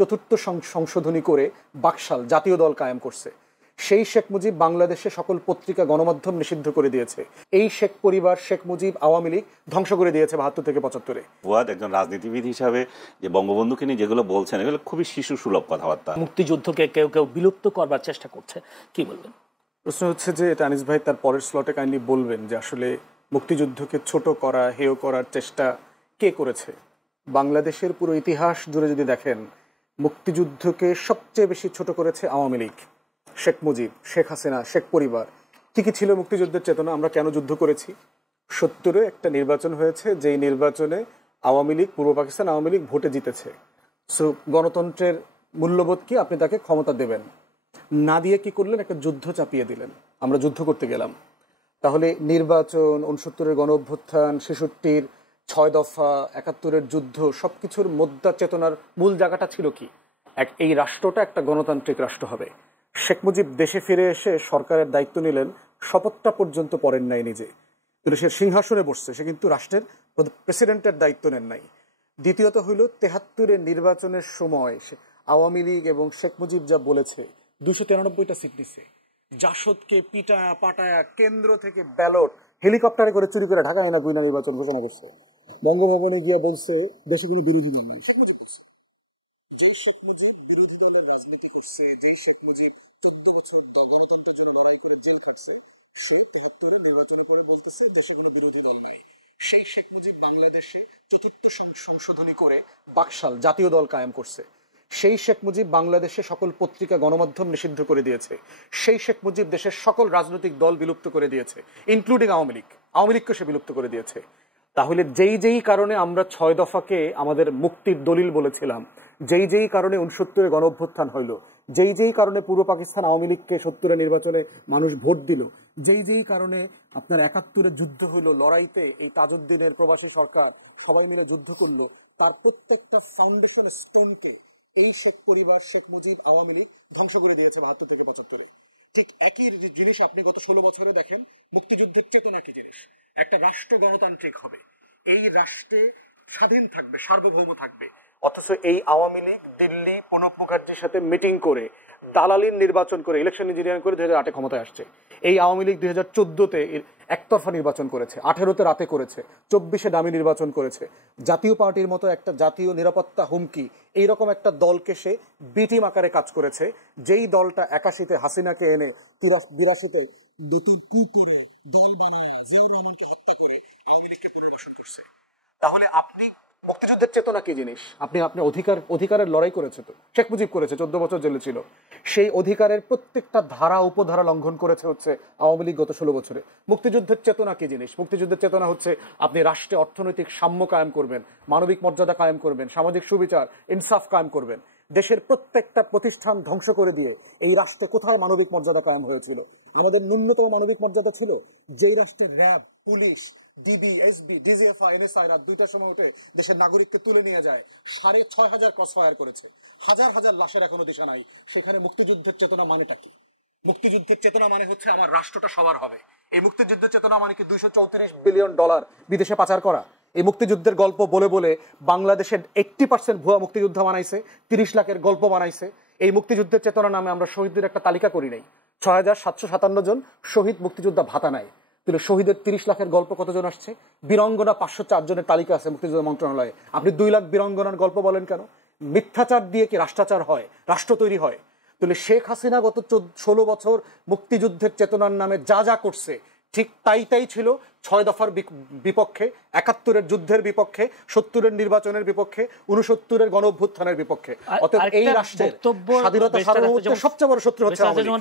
চতুর্থ সংশোধনী করে বাকশাল জাতীয় দল কায়েম করছে। সেই শেখ মুজিব বাংলাদেশে সকল পত্রিকা গণমাধ্যম নিষিদ্ধ করে দিয়েছে। এই শেখ পরিবার, শেখ মুজিব, আওয়ামী লীগ ধ্বংস করে দিয়েছে ৭২ থেকে ৭৫-এ। ফুয়াদ একজন রাজনীতিবিদ হিসাবে যে বঙ্গবন্ধুকে নিয়ে যেগুলো বলছেন এগুলো খুবই শিশু সুলভ কথাবার্তা। মুক্তিযুদ্ধকে কেউ কেউ বিলুপ্ত করবার চেষ্টা করছে, কি বলবেন? প্রশ্ন হচ্ছে যে এটা আনিস ভাই তার পরের স্লটে কাইন্ডলি বলবেন যে আসলে মুক্তিযুদ্ধকে ছোট করা, হেয় করার চেষ্টা কে করেছে। বাংলাদেশের পুরো ইতিহাস জুড়ে যদি দেখেন, মুক্তিযুদ্ধকে সবচেয়ে বেশি ছোট করেছে আওয়ামী লীগ, শেখ মুজিব, শেখ হাসিনা, শেখ পরিবার। কি কি ছিল মুক্তিযুদ্ধের চেতনা? আমরা কেন যুদ্ধ করেছি? ৭০-এ একটা নির্বাচন হয়েছে, যেই নির্বাচনে আওয়ামী লীগ, পূর্ব পাকিস্তান আওয়ামী লীগ ভোটে জিতেছে। সো গণতন্ত্রের মূল্যবোধ কি? আপনি তাকে ক্ষমতা দেবেন, না দিয়ে কি করলেন? একটা যুদ্ধ চাপিয়ে দিলেন, আমরা যুদ্ধ করতে গেলাম। তাহলে নির্বাচন, ৬৯-এর গণ অভ্যুত্থান, ৬৬-র ৬ দফা, ৭১-এর যুদ্ধ, সবকিছুর মুদ্রা চেতনার মূল জায়গাটা ছিল কি? এই রাষ্ট্রটা একটা গণতান্ত্রিক রাষ্ট্র হবে। শেখ মুজিব দেশে ফিরে এসে সরকারের দায়িত্ব নিলেন, শপথটা পর্যন্ত পড়েন নাই নিজে, কিন্তু সে সিংহাসনে বসছে, সে কিন্তু রাষ্ট্রের প্রেসিডেন্টের দায়িত্ব নেন নাই। দ্বিতীয়ত হইল ৭৩-এর নির্বাচনের সময় আওয়ামী লীগ এবং শেখ মুজিব যা বলেছে, ২৯৩টা সিট নিছে, জাসদকে পিটায়া পাটায়া কেন্দ্র থেকে ব্যালট হেলিকপ্টারে করে চুরি করে ঢাকা না গুইনা নির্বাচন ঘোষণা করছে। বঙ্গভবনে গিয়ে বলছে দেশে কোনো বিরোধী দল নেই। শেখ মুজিব বলছে, যেই শেখ মুজিব বিরোধী দলের রাজনীতি করছে, যেই শেখ মুজিব ১৪ বছর গণতন্ত্রের জন্য লড়াই করে জেল খাটছে, সে ৭৩-এর নির্বাচনের পরে বলতেছে দেশে কোনো বিরোধী দল নাই। সেই শেখ মুজিব বাংলাদেশে চতুর্থ সংশোধনী করে বাকশাল জাতীয় দল কায়েম করছে। সেই শেখ মুজিব বাংলাদেশে সকল পত্রিকা গণমাধ্যম নিষিদ্ধ করে দিয়েছে। সেই শেখ মুজিব দেশের সকল রাজনৈতিক দল বিলুপ্ত করে দিয়েছে, ইনক্লুডিং আওয়ামী লীগ। আওয়ামী লীগকে সে বিলুপ্ত করে দিয়েছে। তাহলে যেই কারণে আমরা ৬ দফাকে আমাদের মুক্তির দলিল বলেছিলাম, যেই কারণে ৬৯-এর গণ অভ্যুত্থান হইল, যেই কারণে পূর্ব পাকিস্তান আওয়ামী লীগকে ৭০-এর নির্বাচনে মানুষ ভোট দিল, যেই কারণে আপনার ৭১-এর যুদ্ধ হইল, লড়াইতে এই তাজউদ্দিনের প্রবাসী সরকার সবাই মিলে যুদ্ধ করলো, তার প্রত্যেকটা ফাউন্ডেশন স্টোনকে এই শেখ পরিবার, শেখ মুজিব, আওয়ামী লীগ ধ্বংস করে দিয়েছে ৭২ থেকে ৭৫-এ। ঠিক একই জিনিস আপনি গত ১৬ বছরে দেখেন। মুক্তিযুদ্ধের চেতনা কি জিনিস? একটা রাষ্ট্র গণতান্ত্রিক হবে, এই রাষ্ট্রে স্বাধীন থাকবে, সার্বভৌম থাকবে। অথচ এই আওয়ামী লীগ দিল্লি প্রণব মুখার্জির সাথে মিটিং করে, দালালির নির্বাচন করে, ইলেকশন ইঞ্জিনিয়ারিং করে ২০০৮-এ ক্ষমতায় আসছে। এই আওয়ামী লীগ ২০১৪-তে একতরফা নির্বাচন করেছে, ১৮-তে রাতে করেছে, ২৪-এ দামি নির্বাচন করেছে। জাতীয় পার্টির মতো একটা জাতীয় নিরাপত্তা হুমকি এইরকম একটা দলকে সে বি টিম আকারে কাজ করেছে, যেই দলটা ৮১-তে হাসিনাকে এনে ৮২-তে তাহলে আপনি মুক্তিযুদ্ধের চেতনা কি জিনিস? আপনি অধিকারের লড়াই করেছে, তো শেখ মুজিব করেছে, ১৪ বছর জেলে ছিল। সেই অধিকারের প্রত্যেকটা ধারা উপধারা লঙ্ঘন করেছে হচ্ছে আওয়ামী লীগ গত ১৬ বছরে। মুক্তিযুদ্ধের চেতনা কি জিনিস? মুক্তিযুদ্ধের চেতনা হচ্ছে আপনি রাষ্ট্রে অর্থনৈতিক সাম্য কায়েম করবেন, মানবিক মর্যাদা কায়েম করবেন, সামাজিক সুবিচার, ইনসাফ কায়েম করবেন। দেশের প্রত্যেকটা প্রতিষ্ঠান ধ্বংস করে দিয়ে এই রাষ্ট্রে কোথায় মানবিক মর্যাদা কায়েম হয়েছিল? আমাদের ন্যূনতম মানবিক মর্যাদা ছিল যেই রাষ্ট্রের RAB, police, DB, SB, DGFI, NSI রাত ২টার সময় উঠে দেশের নাগরিককে তুলে নিয়ে যায়, ৬,৫০০ ক্রস ফায়ার করেছে, হাজার হাজার লাশের এখনো দিশা নাই। সেখানে মুক্তিযুদ্ধের চেতনা মানেটা কি? মুক্তিযুদ্ধের চেতনা মানে হচ্ছে আমার রাষ্ট্রটা সবার হবে। এই মুক্তিযুদ্ধের চেতনা মানে কি $২৩৪ বিলিয়ন বিদেশে পাচার করা? এই মুক্তিযুদ্ধের গল্প বলে বলে বাংলাদেশের 80% ভুয়া মুক্তিযোদ্ধা বানাইছে, ৩০ লাখের গল্প বানাইছে। এই মুক্তিযুদ্ধের চেতনা নামে আমরা শহীদদের একটা তালিকা করি নাই। ৬,৭৫৭ জন শহীদ মুক্তিযোদ্ধা ভাতা নাই। তাহলে শহীদের ৩০ লাখের গল্প কতজন আসছে? বীরঙ্গনা ৫০৪ জনের তালিকা আছে মুক্তিযুদ্ধ মন্ত্রণালয়ে। আপনি ২ লাখ বীরঙ্গনার গল্প বলেন কেন? মিথ্যাচার দিয়ে কি রাষ্ট্রাচার হয়? রাষ্ট্র তৈরি হয়? তাহলে শেখ হাসিনা গত ১৬ বছর মুক্তিযুদ্ধের চেতনার নামে যা করছে, ঠিক তাই ছিল ৬ দফার বিপক্ষে, ৭১-এর যুদ্ধের বিপক্ষে, ৭০-এর নির্বাচনের বিপক্ষে, ৬৯-এর গণ অভ্যুত্থানের বিপক্ষে। অতএব এই রাষ্ট্রের স্বাধীনতা সার্বভৌমত্বের সবচেয়ে বড় শত্রু হচ্ছে আওয়ামী লীগ।